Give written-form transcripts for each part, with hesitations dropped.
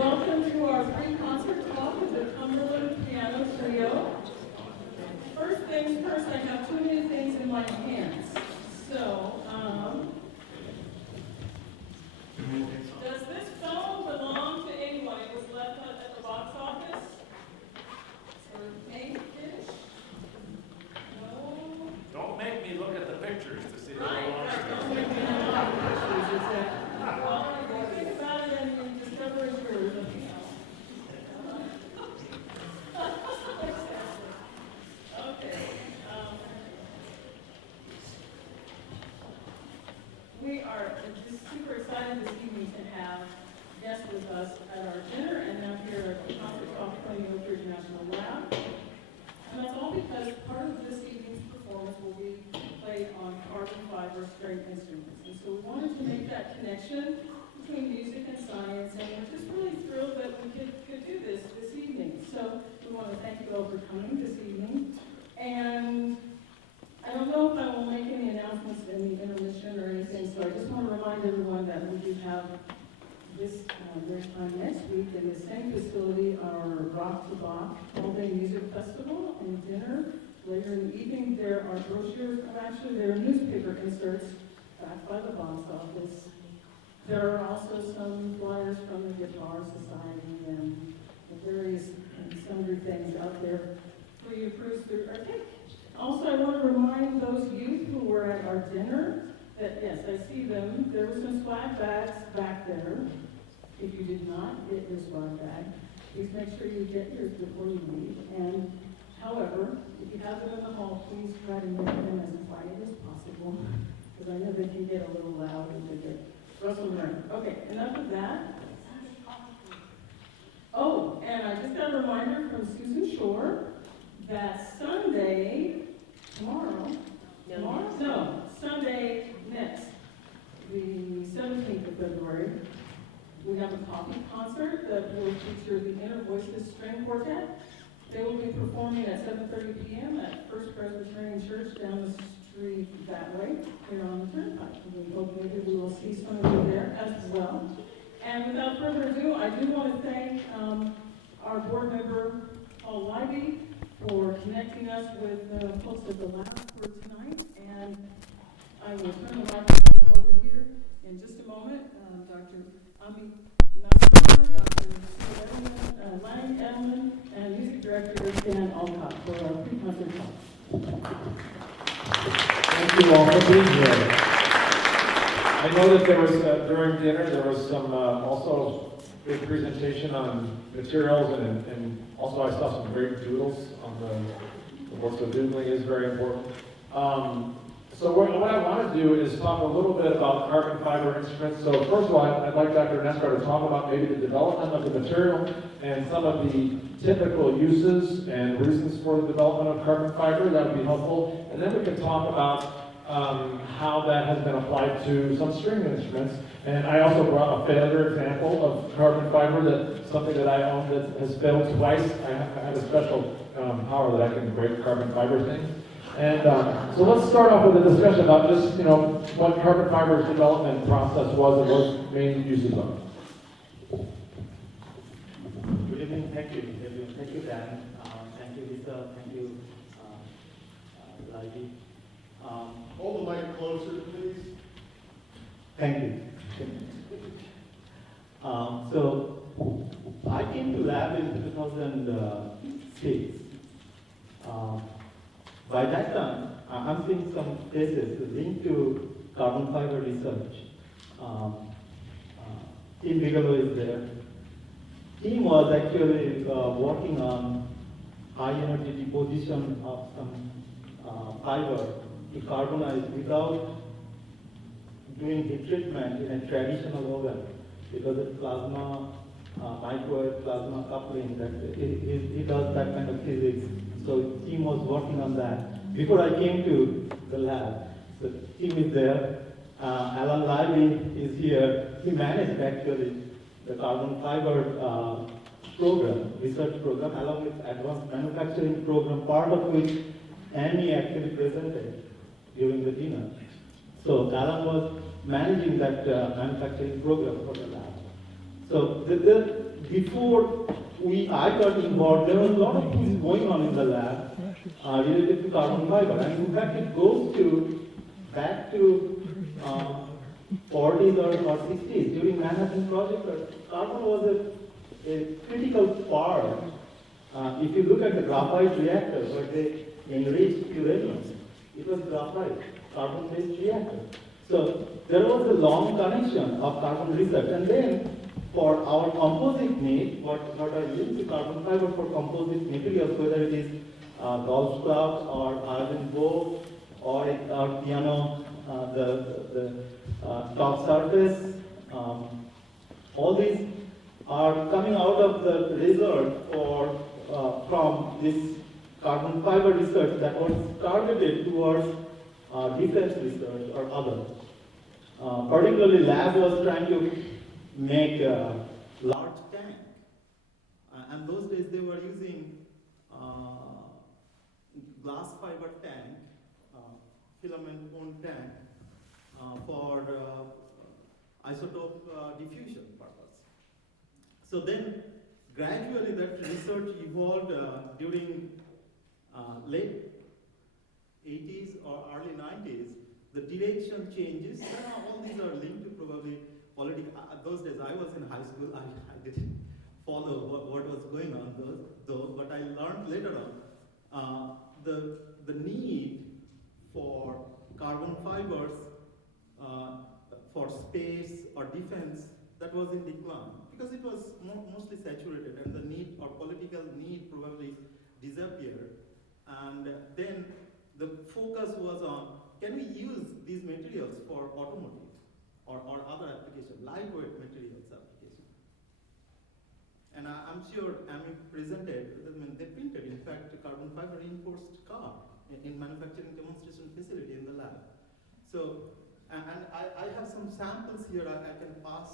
welcome to our pre-concert talk with the Cumberland Piano Trio. First things first, I have too many things in my hands. So, does this phone belong to anyone? It was left at the box office? Or maybe it? No? Don't make me look at the pictures to see who Right, belongs to. don't make me look at the pictures, exactly. Well, if you think about it and you discover it's yours, let me know. Okay. We are just super excited this evening to have guests with us at our dinner and now here at the concert off playing Oak Ridge National Lab. And that's all because part of this evening's performance will be played on carbon fiber string instruments. And so we wanted to make that connection between music and science, and we're just really thrilled that we could do this evening. So we want to thank you all for coming this evening. And I don't know if I will make any announcements in the intermission or anything, so I just want to remind everyone that we do have this time next week in the same facility, our Rock to Bach all-day music festival and dinner. Later in the evening, there are brochures, actually there are newspaper inserts backed by the box office. There are also some flyers from the Guitar Society and various and sundry things out there for you to peruse through our take. Also, I want to remind those youth who were at our dinner that, yes, I see them. There were some swag bags back there. If you did not get your swag bag, please make sure you get yours before you leave. And, however, if you have them in the hall, please try to make them as quiet as possible, because I know they can get a little loud and they get rustled around. Okay, enough of that. Oh, and I just got a reminder from Susan Shore that Sunday, Sunday next, the 17th of February, we have a coffee concert that will feature the Inner Voices String Quartet. They will be performing at 7:30 p.m. at First Presbyterian Church down the street that way, here on the Turnpike. We hope maybe we will see some of you there as well. And without further ado, I do want to thank our board member, Paul Leiby, for connecting us with the folks at the lab for tonight. And I will turn the microphone over here in just a moment. Dr. Amit, Naskar, Dr. Eddlemon, and Music Director Dan Allcott for our pre-concert talk. Thank you all for being here. I know that there was, during dinner, there was some also big presentation on materials, and also I saw some great doodles on the board, so doodling is very important. So what I want to do is talk a little bit about carbon fiber instruments. So first of all, I'd like Dr. Naskar to talk about maybe the development of the material and some of the typical uses and reasons for the development of carbon fiber. That would be helpful. And then we can talk about how that has been applied to some string instruments. And I also brought a failure example of carbon fiber, that's something that I own that has failed twice. I have a special power that I can break carbon fiber things. And so let's start off with a discussion about just, what carbon fiber's development process was and what main uses of it. Good evening, thank you. Thank you, Dan. Thank you, Lisa. Thank you, Lady. Hold the mic closer, please. Thank you. So I came to lab in 2006. By that time, I'm seeing some cases linked to carbon fiber research. Tim Bigelow is there. Tim was actually working on high energy deposition of some fiber to carbonize without doing heat treatment in a traditional oven, because it's plasma, microwave plasma coupling, that he does that kind of physics. So Tim was working on that. Before I came to the lab, so Tim is there. Alan Lively is here. He managed actually the carbon fiber program, research program, along with advanced manufacturing program, part of which Annie actually presented during the dinner. So Alan was managing that manufacturing program for the lab. So before I got involved, there was a lot of things going on in the lab related to carbon fiber. And in fact, it goes back to 40s or 60s. During Manhattan Project, carbon was a critical part. If you look at the graphite reactor where they enriched uranium, it was graphite, carbon-based reactor. So there was a long connection of carbon research. And then for our composite need, what are used to carbon fiber for composite materials, whether it is golf clubs or iron bow or piano, the top surface, all these are coming out of the result from this carbon fiber research that was targeted towards defense research or other. Particularly, lab was trying to make a large tank, and those days they were using glass fiber tank, filament cone tank for isotope diffusion purpose. So then gradually that research evolved during late 80s or early 90s. The direction changes. All these are linked to probably political. Those days I was in high school. I didn't follow what was going on though, but I learned later on the need for carbon fibers for space or defense that was in decline because it was mostly saturated, and the need or political need probably disappeared. And then the focus was on, can we use these materials for automotive or other application, lightweight materials application? And I'm sure Amit presented, they printed, in fact, a carbon fiber reinforced car in manufacturing demonstration facility in the lab. So, and I have some samples here, I can pass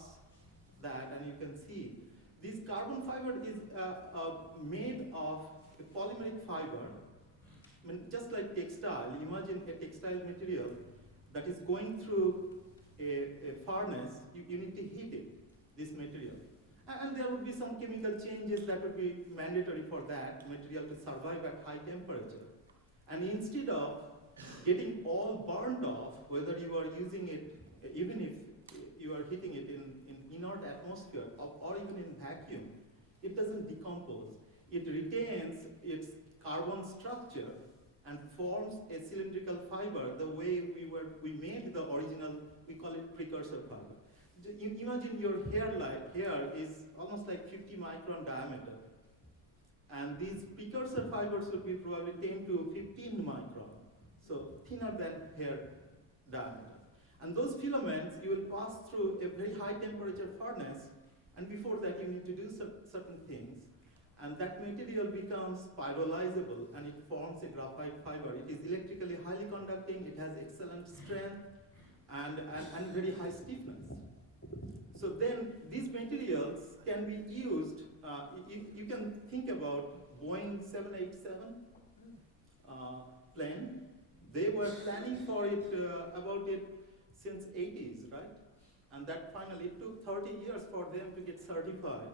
that and you can see. This carbon fiber is made of a polymeric fiber. I mean, just like textile, imagine a textile material that is going through a furnace, you need to heat it, this material. And there would be some chemical changes that would be mandatory for that material to survive at high temperature. And instead of getting all burned off, whether you are using it, even if you are heating it in inert atmosphere or even in vacuum, it doesn't decompose. It retains its carbon structure and forms a cylindrical fiber the way we made the original, we call it precursor fiber. Imagine your hair is almost like 50 micron diameter. And these precursor fibers would be probably 10 to 15 micron, so thinner than hair diameter. And those filaments, you will pass through a very high temperature furnace, and before that you need to do certain things. And that material becomes pyrolyzable and it forms a graphite fiber. It is electrically highly conducting, it has excellent strength and very high stiffness. So then these materials can be used, you can think about Boeing 787 plane. They were planning for it, about it since 80s, right? And that finally took 30 years for them to get certified.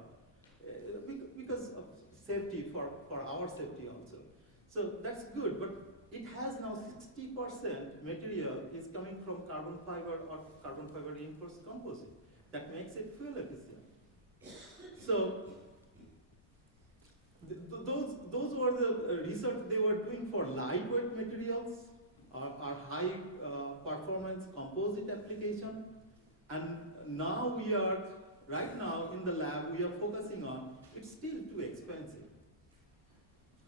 Because of safety, for our safety also. So that's good, but it has now 60% material is coming from carbon fiber or carbon fiber reinforced composite. That makes it fuel efficient. So those were the research they were doing for lightweight materials or high performance composite application. And now right now in the lab, we are focusing on, it's still too expensive.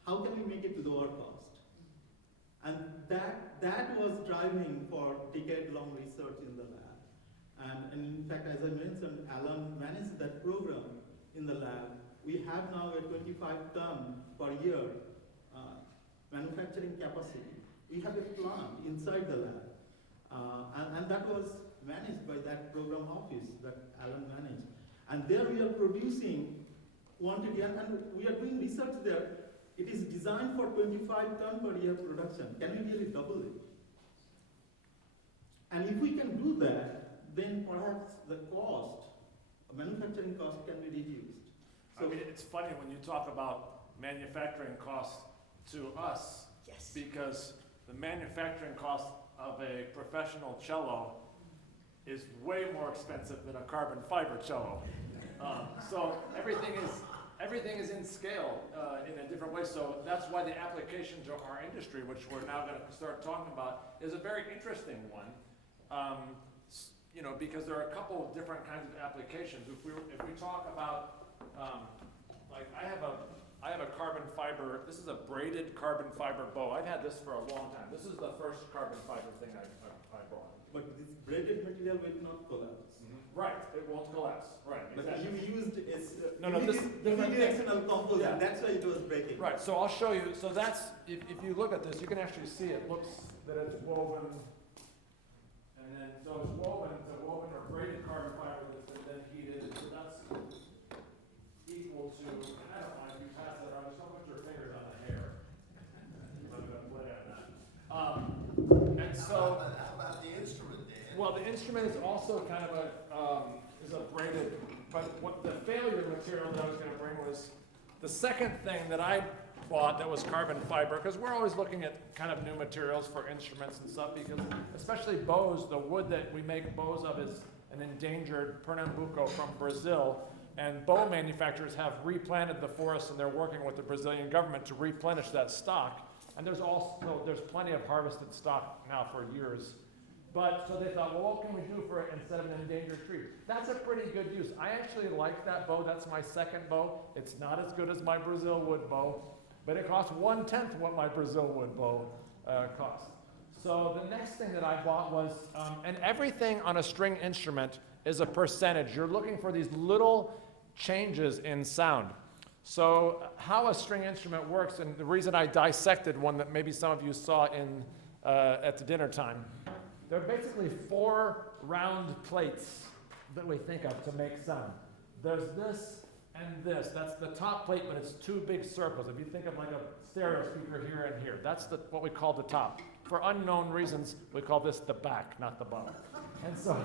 How can we make it lower cost? And that was driving for decade-long research in the lab. And in fact, as I mentioned, Alan managed that program in the lab. We have now a 25-ton per year manufacturing capacity. We have a plant inside the lab. And that was managed by that program office that Alan managed. And there we are producing quantity, and we are doing research there. It is designed for 25 ton per year production. Can we really double it? And if we can do that, then perhaps the cost, manufacturing cost can be reduced. I mean, it's funny when you talk about manufacturing costs to us. Yes. Because the manufacturing cost of a professional cello is way more expensive than a carbon fiber cello. So everything is in scale in a different way. So that's why the application to our industry, which we're now going to start talking about, is a very interesting one. You know, because there are a couple of different kinds of applications. If we talk about, like I have a carbon fiber. This is a braided carbon fiber bow. I've had this for a long time. This is the first carbon fiber thing I bought. But this braided material will not collapse. Right, it won't collapse. Right, But exactly. you used this different unidirectional composite. Yeah. That's why it was breaking. Right, so I'll show you. So that's, if you look at this, you can actually see it looks that it's woven. And then, so it's woven or braided carbon fiber that's been heated. So that's equal to, I don't know if you pass that around, just don't put your fingers on the hair. I'm going to play on that. And so, How about the instrument, Dan? well, the instrument is also kind of is a braided, but what the failure material that I was going to bring was the second thing that I bought that was carbon fiber, because we're always looking at kind of new materials for instruments and stuff, because especially bows, the wood that we make bows of is an endangered Pernambuco from Brazil, and bow manufacturers have replanted the forests, and they're working with the Brazilian government to replenish that stock. And there's plenty of harvested stock now for years. But so they thought, well, what can we do for it instead of an endangered tree? That's a pretty good use. I actually like that bow. That's my second bow. It's not as good as my Brazil wood bow, but it costs 1/10 what my Brazil wood bow costs. So the next thing that I bought was, and everything on a string instrument is a percentage. You're looking for these little changes in sound. So how a string instrument works, and the reason I dissected one that maybe some of you saw at the dinner time, there are basically 4 round plates that we think of to make sound. There's this and this. That's the top plate, but it's 2 big circles. If you think of like a stereo speaker here and here, that's what we call the top. For unknown reasons, we call this the back, not the bottom. And so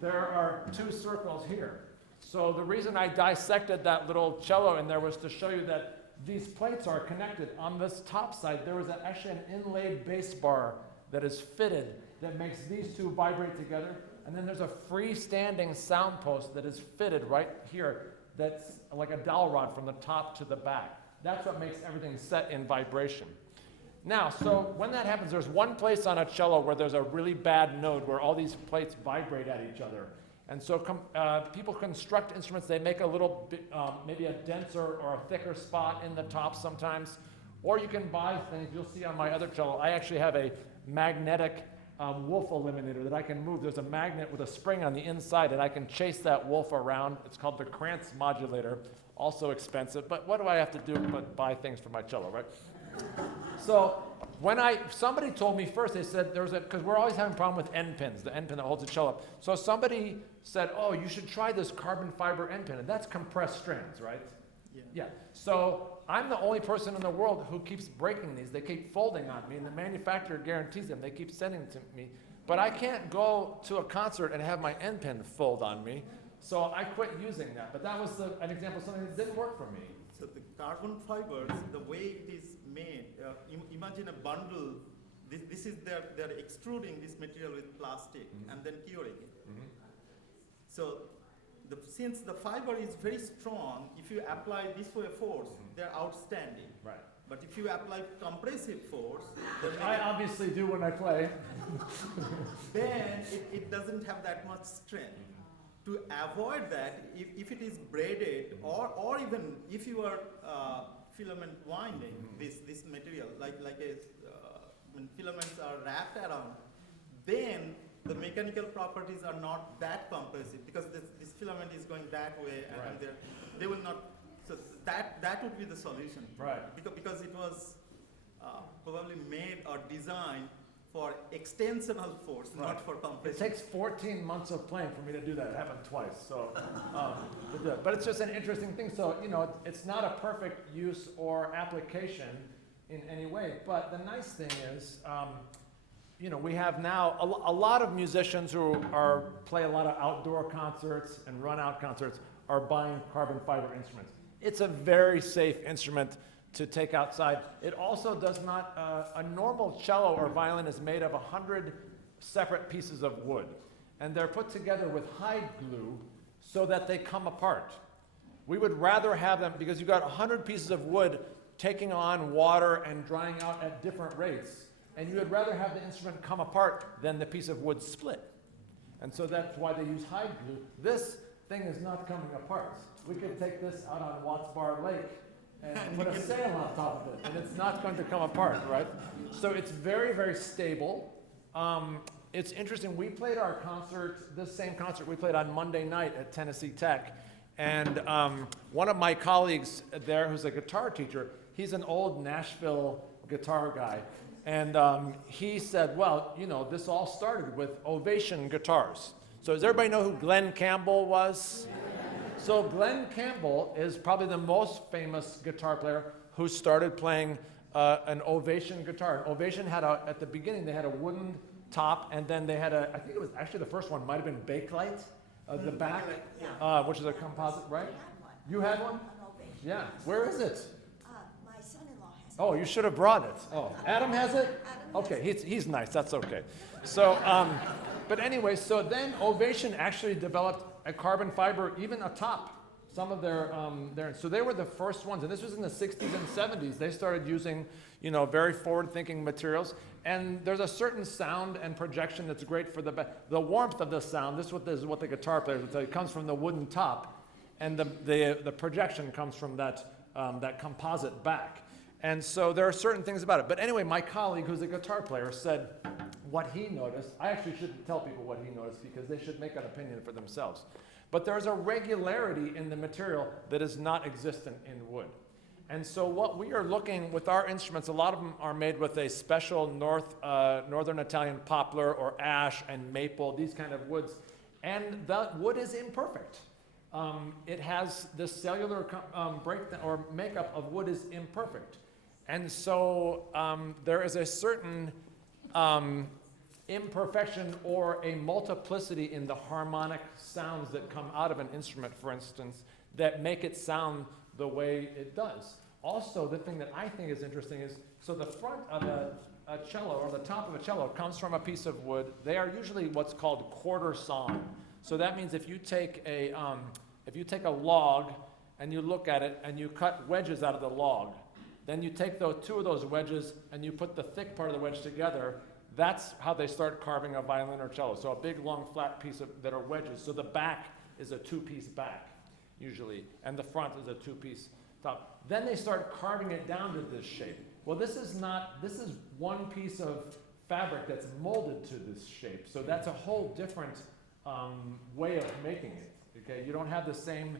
there are 2 circles here. So the reason I dissected that little cello in there was to show you that these plates are connected. On this top side, there was actually an inlaid bass bar that is fitted that makes these 2 vibrate together. And then there's a freestanding sound post that is fitted right here that's like a dowel rod from the top to the back. That's what makes everything set in vibration. Now, so when that happens, there's one place on a cello where there's a really bad node where all these plates vibrate at each other. And so people construct instruments, they make a little bit, maybe a denser or a thicker spot in the top sometimes. Or you can buy things, you'll see on my other cello, I actually have a magnetic wolf eliminator that I can move. There's a magnet with a spring on the inside, and I can chase that wolf around. It's called the Krantz modulator, also expensive. But what do I have to do but buy things for my cello, right? So when somebody told me first, they said because we're always having a problem with end pins, the end pin that holds the cello up. So somebody said, oh, you should try this carbon fiber end pin, and that's compressed strands, right? Yeah. So I'm the only person in the world who keeps breaking these. They keep folding on me, and the manufacturer guarantees them. They keep sending them to me. But I can't go to a concert and have my end pin fold on me. So I quit using that. But that was an example of something that didn't work for me. So the carbon fibers, the way it is made, imagine a bundle. This is they're extruding this material with plastic and then curing it. So since the fiber is very strong, if you apply this way force, they're outstanding. Right. But if you apply compressive force, Which I obviously do when I play. then it doesn't have that much strength. To avoid that, if it is braided, or even if you are filament winding this material, like when filaments are wrapped around, then the mechanical properties are not that compressive because this filament is going that way, and they will not. So that would be the solution. Right. Because it was probably made or designed for extensional force, not for It compression. takes 14 months of playing for me to do that. It happened twice. So, but it's just an interesting thing. So, it's not a perfect use or application in any way. But the nice thing is, we have now a lot of musicians who play a lot of outdoor concerts and run-out concerts are buying carbon fiber instruments. It's a very safe instrument to take outside. It also does not, a normal cello or violin is made of 100 separate pieces of wood. And they're put together with hide glue so that they come apart. We would rather have them, because you've got 100 pieces of wood taking on water and drying out at different rates, and you would rather have the instrument come apart than the piece of wood split. And so that's why they use hide glue. This thing is not coming apart. We could take this out on Watts Bar Lake and put a sail on top of it, and it's not going to come apart, right? So it's very, very stable. It's interesting, we played our concert, this same concert we played on Monday night at Tennessee Tech, and one of my colleagues there who's a guitar teacher, he's an old Nashville guitar guy, and he said, well, you know, this all started with Ovation guitars. So does everybody know who Glenn Campbell was? So Glenn Campbell is probably the most famous guitar player who started playing an Ovation guitar. Ovation had at the beginning, they had a wooden top, and then they had I think it was actually the first one, might have been Bakelite, the back, which is a composite, right? You had one? Yeah. Where is it? My son-in-law has it. Oh, you should have brought it. Oh, Adam has it? Okay, he's nice, that's okay. So, but anyway, so then Ovation actually developed a carbon fiber, even atop some of their, so they were the first ones, and this was in the 60s and 70s. They started using, you know, very forward-thinking materials, and there's a certain sound and projection that's great for the warmth of the sound. This is what the guitar players would tell you. It comes from the wooden top, and the projection comes from that composite back. And so there are certain things about it. But anyway, my colleague, who's a guitar player, said what he noticed. I actually shouldn't tell people what he noticed because they should make an opinion for themselves. But there's a regularity in the material that is not existent in wood. And so what we are looking with our instruments, a lot of them are made with a special northern Italian poplar or ash and maple, these kind of woods. And the wood is imperfect. It has the cellular breakdown or makeup of wood is imperfect. And so there is a certain imperfection or a multiplicity in the harmonic sounds that come out of an instrument, for instance, that make it sound the way it does. Also, the thing that I think is interesting is, so the front of a cello or the top of a cello comes from a piece of wood. They are usually what's called quarter sawn. So that means if you take a log and you look at it and you cut wedges out of the log, then you take two of those wedges and you put the thick part of the wedge together. That's how they start carving a violin or cello. So a big, long, flat piece that are wedges. So the back is a two-piece back, usually, and the front is a two-piece top. Then they start carving it down to this shape. Well, this is one piece of fabric that's molded to this shape. So that's a whole different way of making it, okay? You don't have the same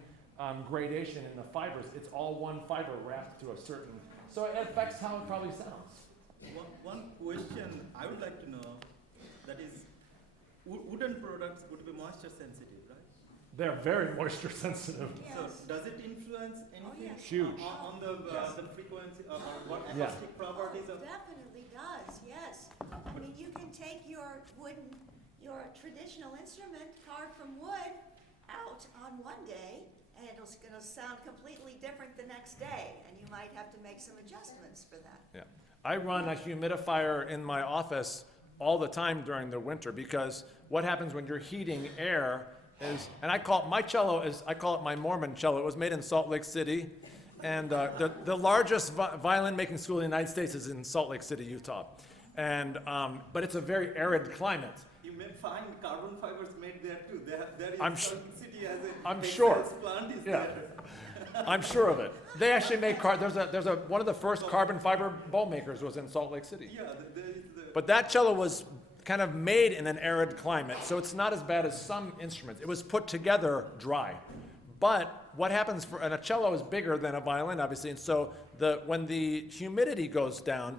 gradation in the fibers. It's all one fiber wrapped to a certain, so it affects how it probably sounds. One question I would like to know, that is, wooden products would be moisture sensitive, right? They're very moisture sensitive. Yes. So does it influence anything? yes. Huge. On the frequency or what Yeah. acoustic properties of? Definitely does, yes. I mean, you can take your traditional instrument carved from wood out on one day, and it's going to sound completely different the next day, and you might have to make some adjustments for that. Yeah. I run a humidifier in my office all the time during the winter because what happens when you're heating air is, and I call it my Mormon cello. It was made in Salt Lake City, and the largest violin making school in the United States is in Salt Lake City, Utah. And, but it's a very arid climate. You may find carbon fibers made there too. There I'm is Salt Lake City has a I'm Texas sure. plant is Yeah. there. I'm sure of it. They actually make there's one of the first carbon fiber bow makers was in Salt Lake City. Yeah, there is the. But that cello was kind of made in an arid climate, so it's not as bad as some instruments. It was put together dry. But what happens and a cello is bigger than a violin, obviously, and so when the humidity goes down,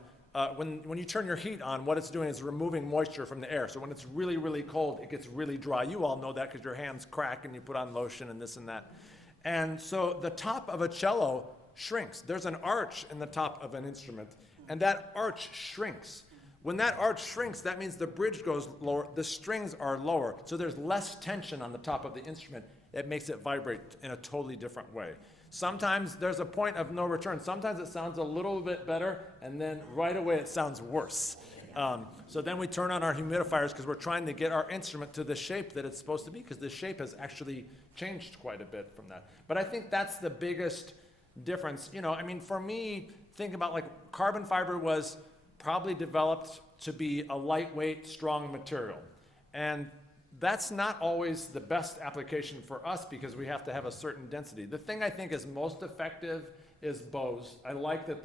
when you turn your heat on, what it's doing is removing moisture from the air. So when it's really, really cold, it gets really dry. You all know that because your hands crack and you put on lotion and this and that. And so the top of a cello shrinks. There's an arch in the top of an instrument, and that arch shrinks. When that arch shrinks, that means the bridge goes lower, the strings are lower, so there's less tension on the top of the instrument, it makes it vibrate in a totally different way. Sometimes there's a point of no return. Sometimes it sounds a little bit better, and then right away it sounds worse. So then we turn on our humidifiers because we're trying to get our instrument to the shape that it's supposed to be, because the shape has actually changed quite a bit from that. But I think that's the biggest difference. You know, I mean, for me, think about like carbon fiber was probably developed to be a lightweight, strong material. And that's not always the best application for us because we have to have a certain density. The thing I think is most effective is bows. I like that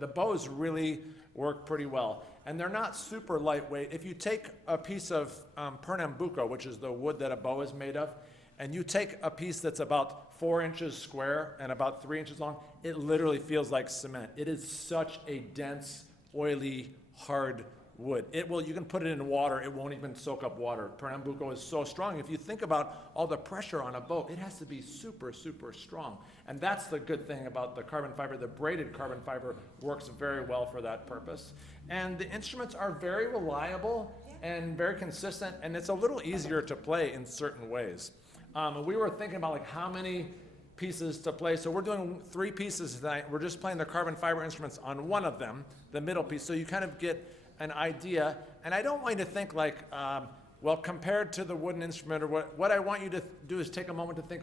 the bows really work pretty well. And they're not super lightweight. If you take a piece of Pernambuco, which is the wood that a bow is made of, and you take a piece that's about 4 inches square and about 3 inches long, it literally feels like cement. It is such a dense, oily, hard wood. You can put it in water, it won't even soak up water. Pernambuco is so strong. If you think about all the pressure on a bow, it has to be super, super strong. And that's the good thing about the carbon fiber. The braided carbon fiber works very well for that purpose. And the instruments are very reliable and very consistent, and it's a little easier to play in certain ways. We were thinking about like how many pieces to play. So we're doing 3 pieces tonight. We're just playing the carbon fiber instruments on one of them, the middle piece, so you kind of get an idea. And I don't want you to think like, well, compared to the wooden instrument, or what I want you to do is take a moment to think,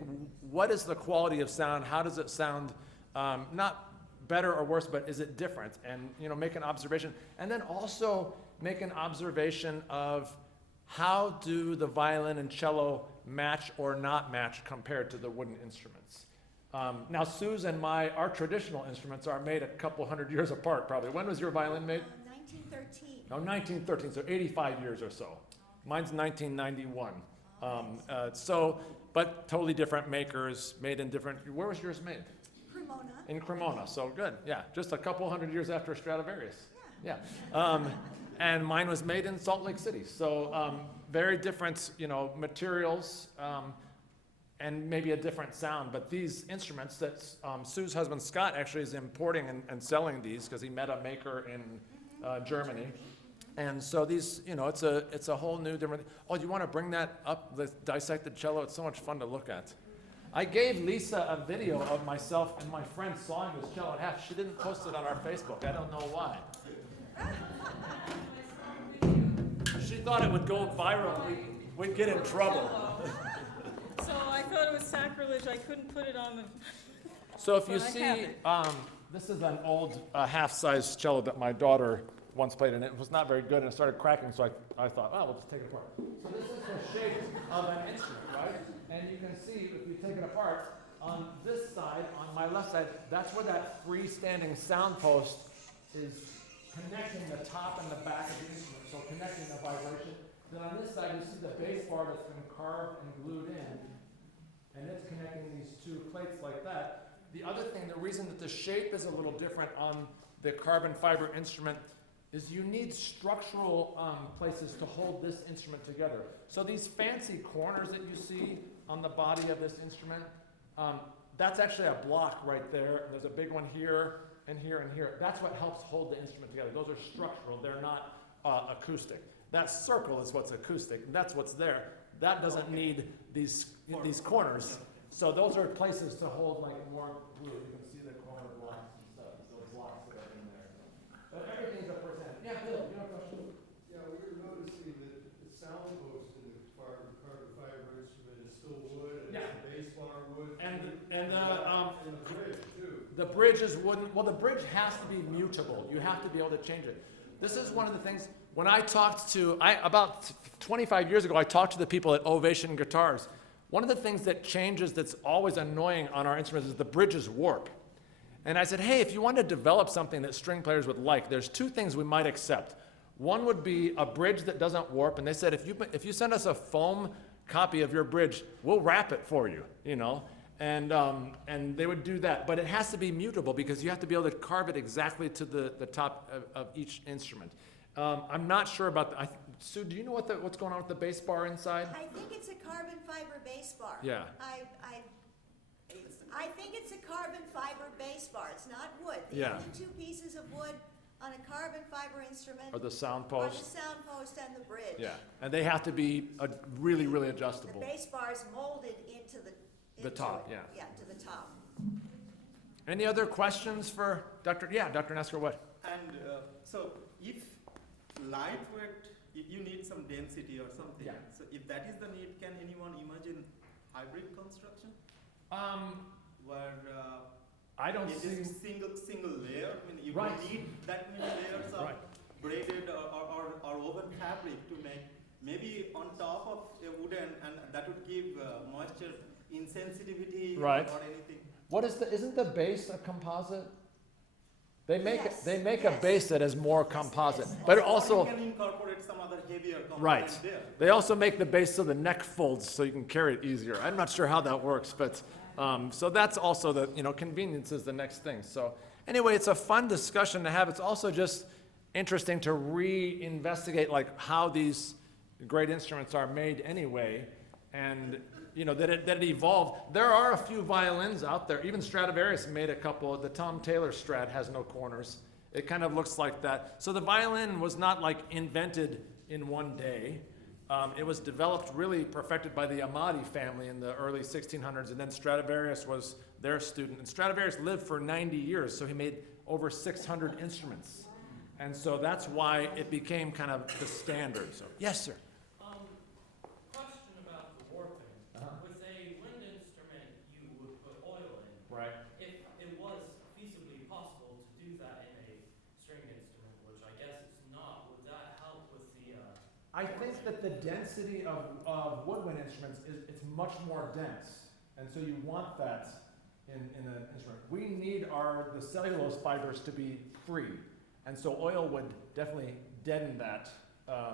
what is the quality of sound? How does it sound? Not better or worse, but is it different? And make an observation. And then also make an observation of how do the violin and cello match or not match compared to the wooden instruments. Now, Sue's and our traditional instruments are made a couple hundred years apart, probably. When was your violin made? 1913. No, 1913, so 85 years or so. Mine's 1991. But totally different makers, made in different, where was yours made? Cremona. In Cremona, so good, yeah. Just a couple hundred years after Stradivarius. Yeah. And mine was made in Salt Lake City. So very different, materials, and maybe a different sound. But these instruments that Sue's husband Scott actually is importing and selling these because he met a maker in Germany. And so these, it's a whole new different. Oh, do you want to bring that up, the dissected cello? It's so much fun to look at. I gave Lisa a video of myself and my friend sawing this cello in half. She didn't post it on our Facebook. I don't know why. She thought it would go viral. We'd get in trouble. So I thought it was sacrilege. I couldn't put it on the. So if you But I see, have it. this is an old half-size cello that my daughter once played, and it was not very good, and it started cracking, so I thought, oh, we'll just take it apart. So this is the shape of an instrument, right? And you can see, if you take it apart, on this side, on my left side, that's where that freestanding sound post is connecting the top and the back of the instrument, so connecting the vibration. Then on this side, you see the bass bar that's been carved and glued in, and it's connecting these 2 plates like that. The other thing, the reason that the shape is a little different on the carbon fiber instrument is you need structural places to hold this instrument together. So these fancy corners that you see on the body of this instrument, that's actually a block right there. There's a big one here, and here, and here. That's what helps hold the instrument together. Those are structural, they're not acoustic. That circle is what's acoustic, and that's what's there. That doesn't need these corners. So those are places to hold like more glue. You can see the corner blocks and stuff, those blocks that are in there. But everything's a percent. Yeah, Bill, you have a question? Yeah, we were noticing that the sound post in the carbon fiber instrument is still wood, and Yeah. the bass bar wood. And and the bridge too. the bridge is wooden. Well, the bridge has to be mutable. You have to be able to change it. This is one of the things, when I talked to, about 25 years ago, I talked to the people at Ovation Guitars. One of the things that changes that's always annoying on our instruments is the bridges warp. And I said, hey, if you want to develop something that string players would like, there's 2 things we might accept. One would be a bridge that doesn't warp, and they said, if you send us a foam copy of your bridge, we'll wrap it for you, And they would do that, but it has to be mutable because you have to be able to carve it exactly to the top of each instrument. I'm not sure about that. Sue, do you know what's going on with the bass bar inside? I think it's a carbon fiber bass bar. Yeah. I think it's a carbon fiber bass bar. It's not wood. The Yeah. only 2 pieces of wood on a carbon fiber instrument Or the sound are the post? sound post and the bridge. Yeah, and they have to be really, really The adjustable. bass bar is molded into the The top, yeah. Yeah, to the top. Any other questions for Dr. Naskar, what? And so if lightweight, you need some density or something. Yeah. So if that is the need, can anyone imagine hybrid construction? Where I don't it see, is single layer. I mean, you Right. don't need that many layers of Right. braided or woven fabric to make. Maybe on top of a wooden, and that would give moisture insensitivity Right. or anything. isn't the base a composite? They make Yes, a yes. base that is more Yes, it composite, is. but Or also, you can incorporate some other heavier component right. there. They also make the base so the neck folds so you can carry it easier. I'm not sure how that works, but, so that's also the, convenience is the next thing. So anyway, it's a fun discussion to have. It's also just interesting to reinvestigate like how these great instruments are made anyway, and that it evolved. There are a few violins out there. Even Stradivarius made a couple. The Tom Taylor Strat has no corners. It kind of looks like that. So the violin was not like invented in one day. It was developed, really perfected by the Amati family in the early 1600s, and then Stradivarius was their student. And Stradivarius lived for 90 years, so he made over 600 instruments. And so that's why it became kind of the standard. So, yes, sir. Question about the warping. With a wind instrument, you would put oil in. Right. If it was feasibly possible to do that in a stringed instrument, which I guess it's not, would that help with the? I think that the density of woodwind instruments it's much more dense, and so you want that in an instrument. We need the cellulose fibers to be free, and so oil would definitely deaden that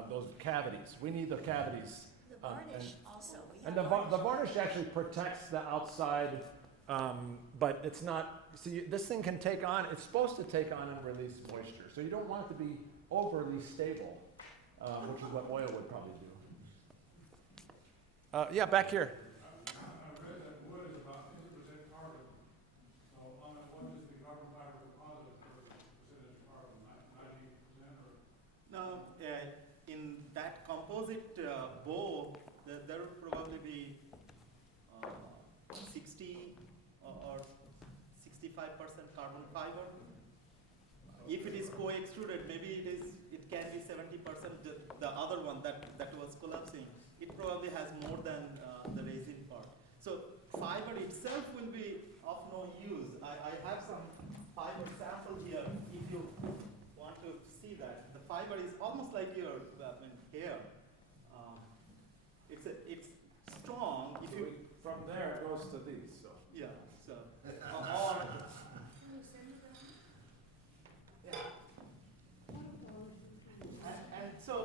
those cavities. We need the cavities. The varnish also. We And have the varnish actually protects the outside, but it's not. See, this thing can take on. It's supposed to take on and release moisture, so you don't want it to be overly stable. Which is what oil would probably do. Yeah, back here. I read that wood is about 50% carbon. So what is the carbon fiber composite percentage carbon, 90% or? Now, in that composite bow, there would probably be 60 or 65% carbon fiber. If it is co-extruded, maybe it can be 70%. The other one that was collapsing, it probably has more than the resin part. So fiber itself will be of no use. I have some fiber sample here. If you want to see that, the fiber is almost like your hair. It's strong. If you From there it goes to these. So. yeah. So and so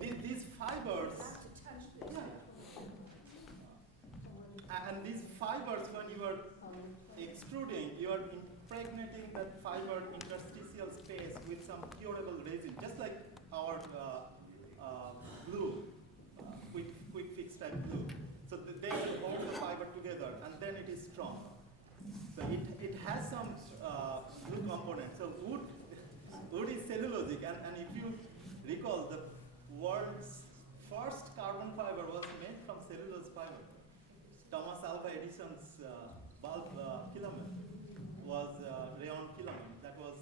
these fibers, and these fibers, when you are extruding, you are impregnating that fiber interstitial space with some curable resin, just like our glue, quick fix type glue. So they will hold the fiber together, and then it is strong. So it has some glue component. So wood is cellulosic, and if you recall, the world's first carbon fiber was made from cellulose fiber. Thomas Alva Edison's bulb filament was rayon filament. That was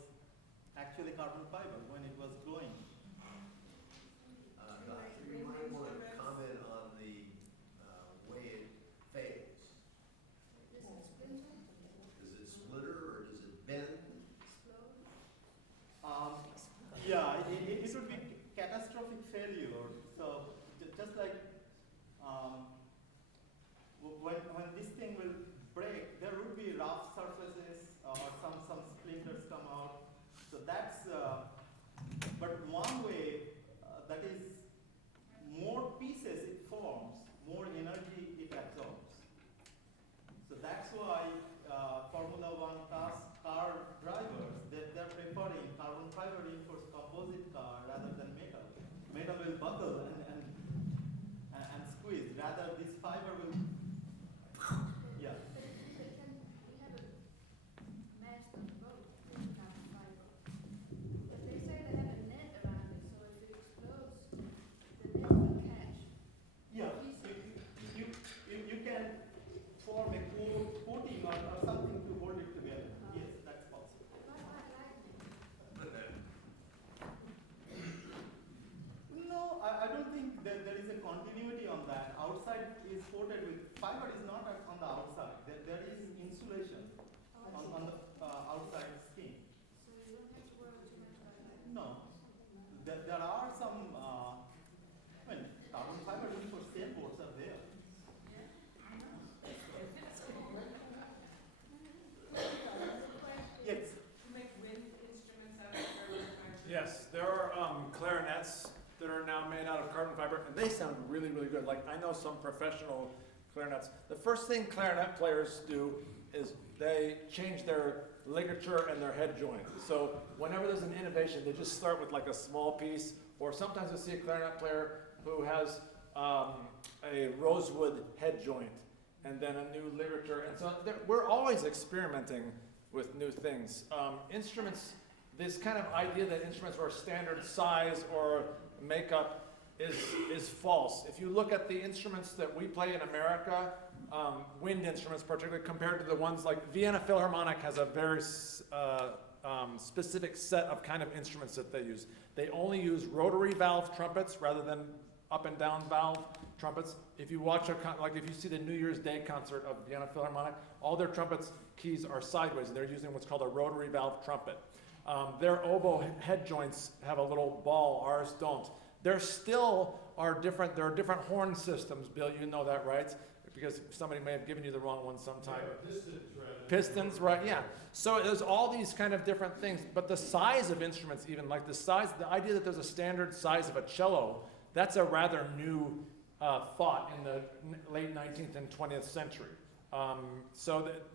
actually carbon fiber when it was growing. You might want to comment on the way it fades. Does it splitter or does it bend? Yeah, it would be catastrophic failure. So just like when this thing will break, there would be rough surfaces or some splinters come out. So that's, but one way that is more pieces it forms, more energy it absorbs. So that's why Formula One car drivers, they're preferring carbon fiber reinforced composite car rather than metal. Metal will buckle and squeeze. Rather, this fiber will. Yeah. We have a mast on the boat with carbon fiber. But they say they have a net around it, so if it explodes, the net will catch. Yeah. pieces. You on that. Outside is coated with fiber is not on the outside. There is insulation on the outside skin. So you don't have to worry too much about that. No, there are some. Carbon fiber even for sailboats are there. Yes. Yes, there are clarinets that are now made out of carbon fiber, and they sound really, really good. Like, I know some professional clarinets. The first thing clarinet players do is they change their ligature and their head joint. So whenever there's an innovation, they just start with like a small piece, or sometimes you'll see a clarinet player who has a rosewood head joint and then a new ligature. And so we're always experimenting with new things. Instruments, this kind of idea that instruments are standard size or makeup is false. If you look at the instruments that we play in America, wind instruments particularly, compared to the ones like Vienna Philharmonic has a very specific set of kind of instruments that they use. They only use rotary valve trumpets rather than up and down valve trumpets. If you watch like if you see the New Year's Day concert of Vienna Philharmonic, all their trumpets keys are sideways, and they're using what's called a rotary valve trumpet. Their oboe head joints have a little ball, ours don't. There still are there are different horn systems, Bill, you know that, right? Because somebody may have given you the wrong one sometime. Pistons, right, yeah. So there's all these kind of different things, but the size of instruments even, like the idea that there's a standard size of a cello, that's a rather new thought in the late 19th and 20th century.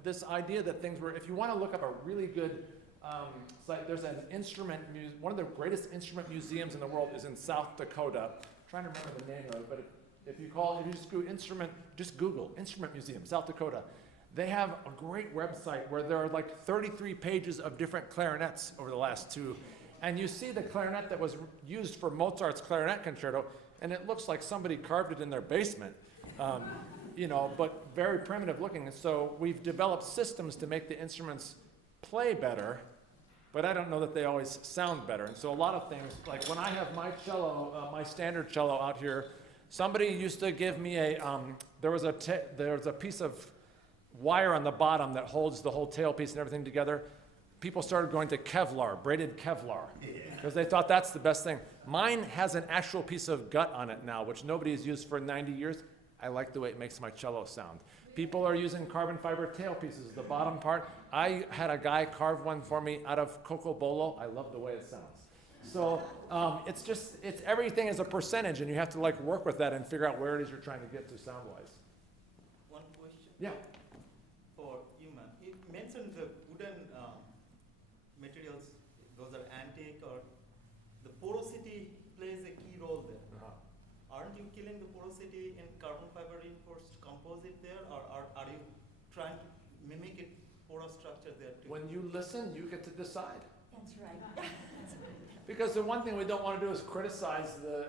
This idea that things were, if you want to look up a really good site, there's an one of the greatest instrument museums in the world is in South Dakota. I'm trying to remember the name of it, but if you just Google Instrument Museum, South Dakota. They have a great website where there are like 33 pages of different clarinets over the last two. And you see the clarinet that was used for Mozart's clarinet concerto, and it looks like somebody carved it in their basement, but very primitive looking. And so we've developed systems to make the instruments play better, but I don't know that they always sound better. And so a lot of things, like when I have my cello, my standard cello out here, somebody used to give me there was a piece of wire on the bottom that holds the whole tailpiece and everything together. People started going to Kevlar, braided Kevlar, because they thought that's the best thing. Mine has an actual piece of gut on it now, which nobody has used for 90 years. I like the way it makes my cello sound. People are using carbon fiber tailpieces, the bottom part. I had a guy carve one for me out of cocobolo. I love the way it sounds. So it's everything is a percentage, and you have to like work with that and figure out where it is you're trying to get to sound-wise. One question. Yeah. For you, man. You mentioned the wooden materials, those are antique, or the porosity plays a key role there. Aren't you killing the porosity in carbon fiber reinforced composite there, or are you trying to mimic it porous structure there too? When you listen, you get to decide. That's right. Because the one thing we don't want to do is criticize the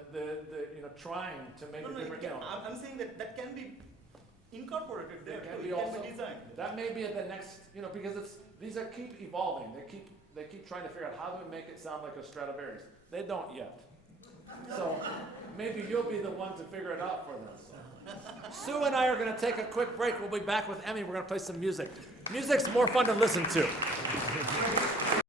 trying to make a different. I'm saying that can be incorporated there. It can too. be It also can be designed. That may be at the next, because these keep evolving. They keep trying to figure out how to make it sound like a Stradivarius. They don't yet. So maybe you'll be the one to figure it out for them. So. Sue and I are going to take a quick break. We'll be back with Emmy. We're going to play some music. Music's more fun to listen to.